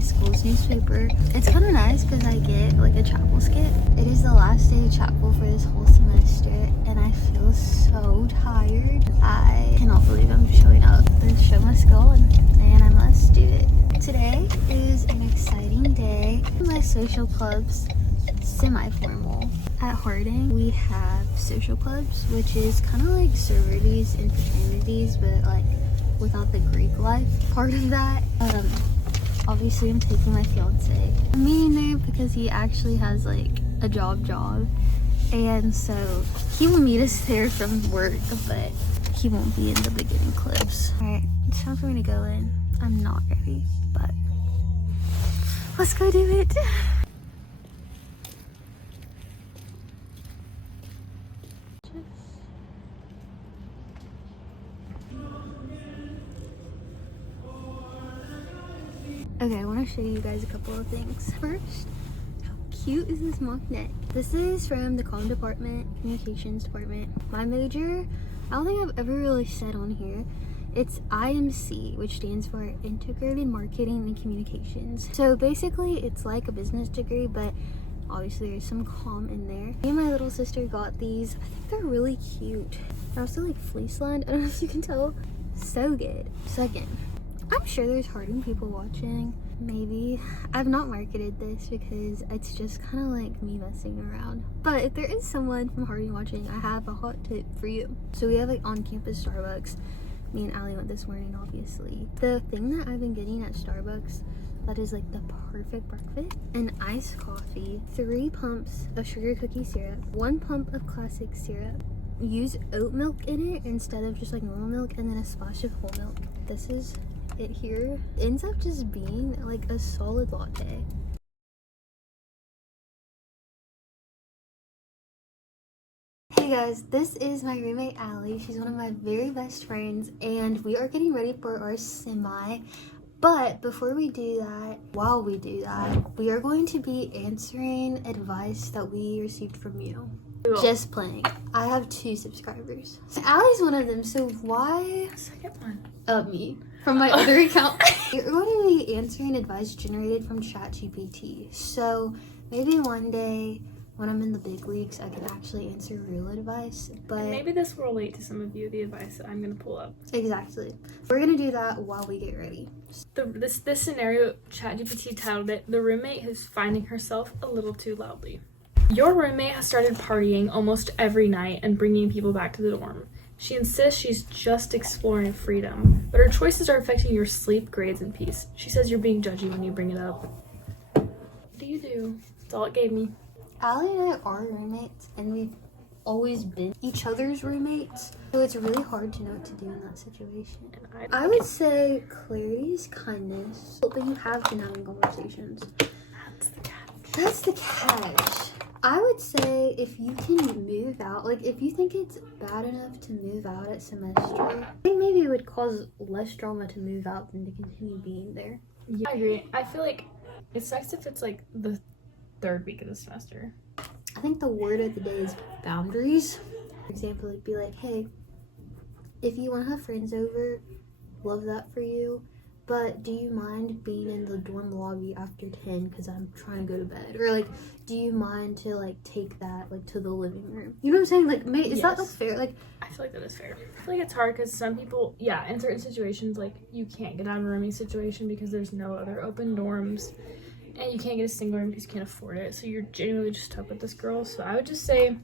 school's newspaper. It's kind of nice because I get like a chapel skit. It is the last day of chapel for this whole semester and I feel so tired. I cannot believe I'm showing up. The show must go on and I must do it. Today is an exciting day. My social club's semi-formal. At Harding, we have social clubs, which is kind of like sororities and fraternities, but like without the Greek life part of that. Obviously I'm taking my fiance. I'm meeting there because he actually has like a job, and so he will meet us there from work, but he won't be in the beginning clips. All right, it's time for me to go in. I'm not ready, but let's go do it. Okay, I want to show you guys a couple of things. First, how cute is this magnet? This is from the comm department, communications department. My major, I don't think I've ever really said on here. It's IMC, which stands for Integrated Marketing and Communications. So basically, it's like a business degree, but obviously there's some comm in there. Me and my little sister got these. I think they're really cute. They're also like fleece lined. I don't know if you can tell. So good. Second, I'm sure there's Harding people watching. Maybe. I've not marketed this because it's just kind of like me messing around. But if there is someone from Harding watching, I have a hot tip for you. So we have like on-campus Starbucks. Me and Allie went this morning, obviously. The thing that I've been getting at Starbucks that is like the perfect breakfast: an iced coffee, 3 pumps of sugar cookie syrup, 1 pump of classic syrup. Use oat milk in it instead of just like normal milk, and then a splash of whole milk. This is it here. It ends up just being like a solid latte. Hey guys, this is my roommate Allie. She's one of my very best friends and we are getting ready for our semi. But before we do that, while we do that, we are going to be answering advice that we received from you. Cool. Just playing. I have 2 subscribers. So Allie's one of them, so why? Second one. Me. From my other account. We're going to be answering advice generated from CHAT GPT. So maybe one day when I'm in the big leagues, I can actually answer real advice. But and maybe this will relate to some of you, the advice that I'm going to pull up. Exactly. We're going to do that while we get ready. This scenario, CHAT GPT titled it, "The Roommate Who's Finding Herself a Little Too Loudly." Your roommate has started partying almost every night and bringing people back to the dorm. She insists she's just exploring freedom, but her choices are affecting your sleep, grades, and peace. She says you're being judgy when you bring it up. What do you do? That's all it gave me. Allie and I are roommates, and we've always been each other's roommates, so it's really hard to know what to do in that situation. I would say clarity is kindness, but you have been having conversations. That's the catch. That's the catch. I would say if you can move out, like if you think it's bad enough to move out at semester, I think maybe it would cause less drama to move out than to continue being there. Yeah, I agree. I feel like it sucks if it's like the 3rd week of the semester. I think the word of the day is boundaries. For example, it'd be like, hey, if you want to have friends over, love that for you, but do you mind being in the dorm lobby after 10 because I'm trying to go to bed? Or like, do you mind to like take that like to the living room? You know what I'm saying? Like, is that fair? Like, I feel like that is fair. I feel like it's hard because some people, in certain situations, like you can't get out of a rooming situation because there's no other open dorms. And you can't get a single room because you can't afford it. So you're genuinely just stuck with this girl. So I would just say,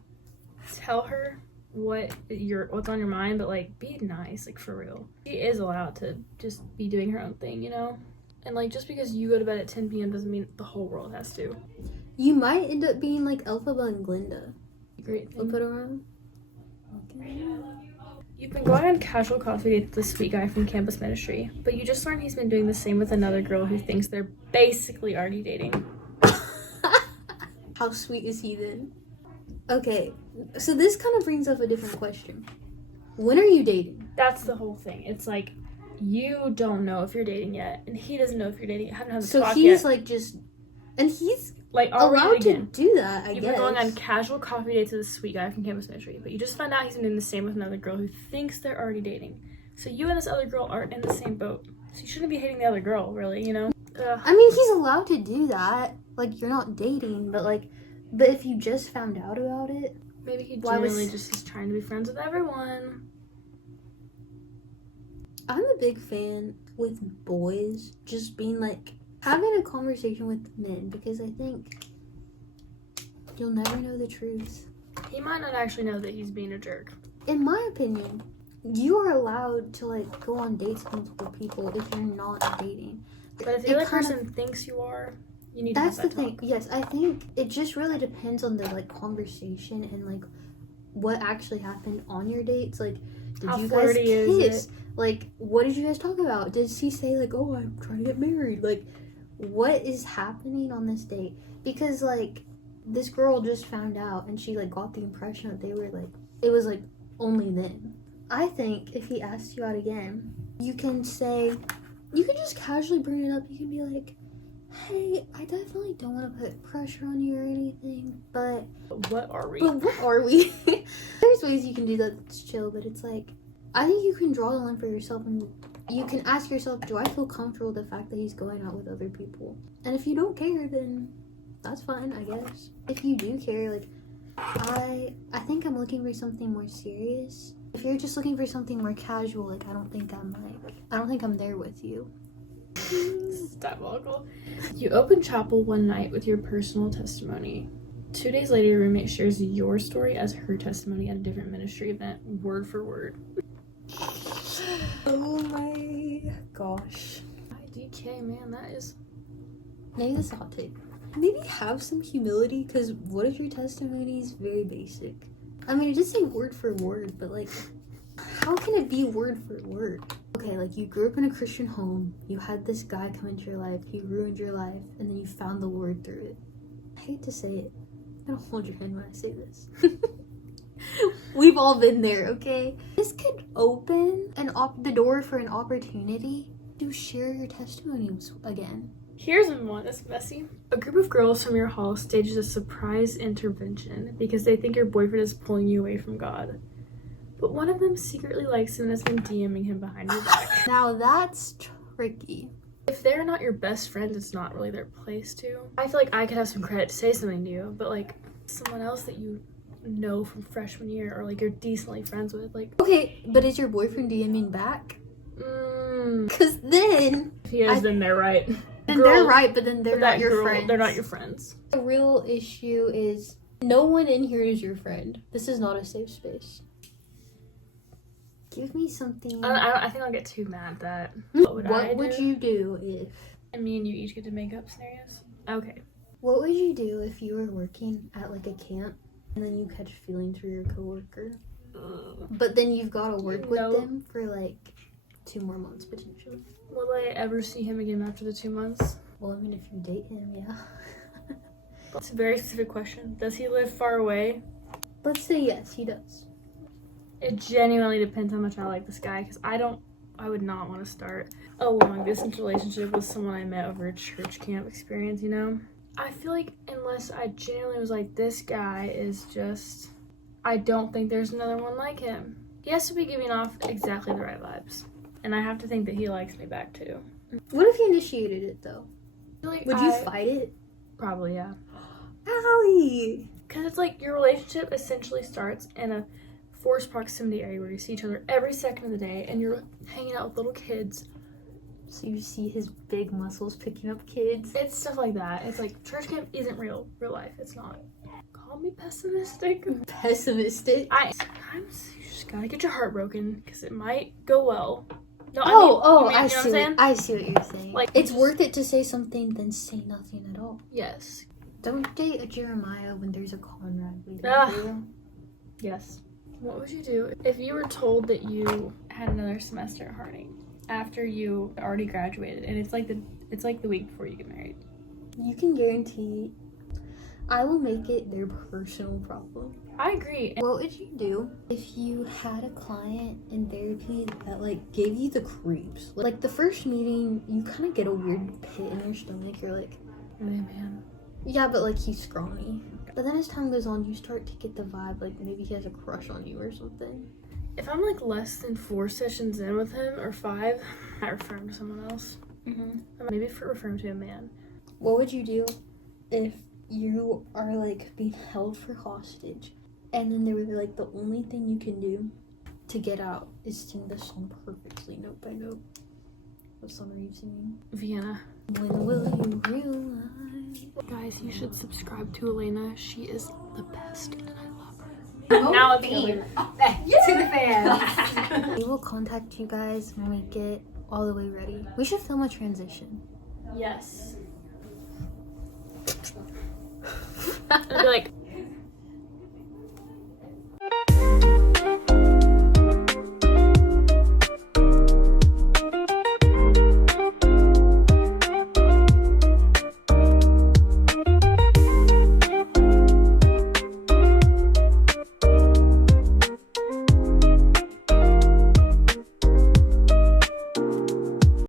tell her what's on your mind, but like be nice, like for real. She is allowed to just be doing her own thing, you know? And like just because you go to bed at 10 p.m. doesn't mean the whole world has to. You might end up being like Elphaba and Glinda. Great thing. Flip it around. Okay. You've been going on casual coffee dates with this sweet guy from campus ministry, but you just learned he's been doing the same with another girl who thinks they're basically already dating. How sweet is he then? Okay, so this kind of brings up a different question. When are you dating? That's the whole thing. It's like, you don't know if you're dating yet, and he doesn't know if you're dating. Haven't had the talk yet. So he's like just, and he's like allowed to do that, I guess. You've been going on casual coffee dates with this sweet guy from campus ministry, but you just found out he's been doing the same with another girl who thinks they're already dating. So you and this other girl aren't in the same boat. So you shouldn't be hating the other girl, really, you know? I mean, he's allowed to do that. Like, you're not dating, but if you just found out about it, maybe he genuinely just is trying to be friends with everyone. I'm a big fan with boys just being like, having a conversation with men, because I think you'll never know the truth. He might not actually know that he's being a jerk. In my opinion, you are allowed to like go on dates with multiple people if you're not dating. But if the other person thinks you are, you need to have that talk. That's the thing. Yes, I think it just really depends on the like conversation and like what actually happened on your dates. Like, did How you guys flirty kiss? is it? Like, what did you guys talk about? Did he say like, oh, I'm trying to get married? Like, what is happening on this date? Because like, this girl just found out and she like got the impression that they were like, it was like only them. I think if he asks you out again, you can just casually bring it up. You can be like, hey, I definitely don't want to put pressure on you or anything, but what are we? There's ways you can do that that's chill, but it's like, I think you can draw the line for yourself and you can ask yourself, do I feel comfortable with the fact that he's going out with other people? And if you don't care, then that's fine, I guess. If you do care, like, I think I'm looking for something more serious. If you're just looking for something more casual, like, I don't think I'm there with you. This is diabolical. You open chapel one night with your personal testimony. 2 days later, your roommate shares your story as her testimony at a different ministry event, word for word. Oh my gosh. IDK, man, that is... Maybe this is a hot take. Maybe have some humility, because what if your testimony is very basic? I mean, it did say word for word, but like, how can it be word for word? Okay, like, you grew up in a Christian home, you had this guy come into your life, he ruined your life, and then you found the Lord through it. I hate to say it. I'm gonna hold your hand when I say this. We've all been there, okay? This could open the door for an opportunity to share your testimonies again. Here's one that's messy. A group of girls from your hall stages a surprise intervention because they think your boyfriend is pulling you away from God. But one of them secretly likes him and has been DMing him behind your back. Now that's tricky. If they're not your best friends, it's not really their place to. I feel like I could have some credit to say something to you, but like someone else that you know from freshman year or like you're decently friends with, like... Okay, but is your boyfriend DMing back? Because then... If he is, then they're right. Then they're right, but then they're not your friends. They're not your friends. The real issue is no one in here is your friend. This is not a safe space. Give me something. I think I'll get too mad at that. What would you do if... And me and you each get to make up scenarios? Okay. What would you do if you were working at like a camp and then you catch feelings for your coworker? But then you've got to work with them for like 2 more months potentially. Will I ever see him again after the 2 months? Well, I mean, if you date him, yeah. It's a very specific question. Does he live far away? Let's say yes, he does. It genuinely depends how much I like this guy, because I would not want to start a long distance relationship with someone I met over a church camp experience, you know? I feel like unless I genuinely was like, this guy is just, I don't think there's another one like him. He has to be giving off exactly the right vibes. And I have to think that he likes me back too. What if he initiated it though? Like, would you fight it? Probably, yeah. Owie! Because it's like your relationship essentially starts in a forced proximity area where you see each other every second of the day and you're hanging out with little kids. So you see his big muscles picking up kids? It's stuff like that. It's like church camp isn't real life. It's not. Call me pessimistic. Pessimistic? Sometimes you just gotta get your heart broken because it might go well. No, I see what you're saying. Like, it's worth it to say something than say nothing at all. Yes. Don't date a Jeremiah when there's a Conrad waiting for you. Yes. What would you do if you were told that you had another semester at Harding after you already graduated and it's like the week before you get married? You can guarantee I will make it their personal problem. I agree. What would you do if you had a client in therapy that like gave you the creeps? Like the first meeting, you kind of get a weird pit in your stomach. You're like, really, man? Yeah, but like he's scrawny. But then as time goes on, you start to get the vibe like maybe he has a crush on you or something. If I'm like less than 4 sessions in with him or 5, I refer him to someone else. Maybe for referring to a man. What would you do if you are like being held for hostage and then they were like the only thing you can do to get out is sing the song perfectly note by note? What song are you singing? Vienna. When will you realize? Guys, you should subscribe to Elena. She is the best and I love her. Now it's theme to the fans. We will contact you guys when we get all the way ready. We should film a transition. Yes. I'd be like,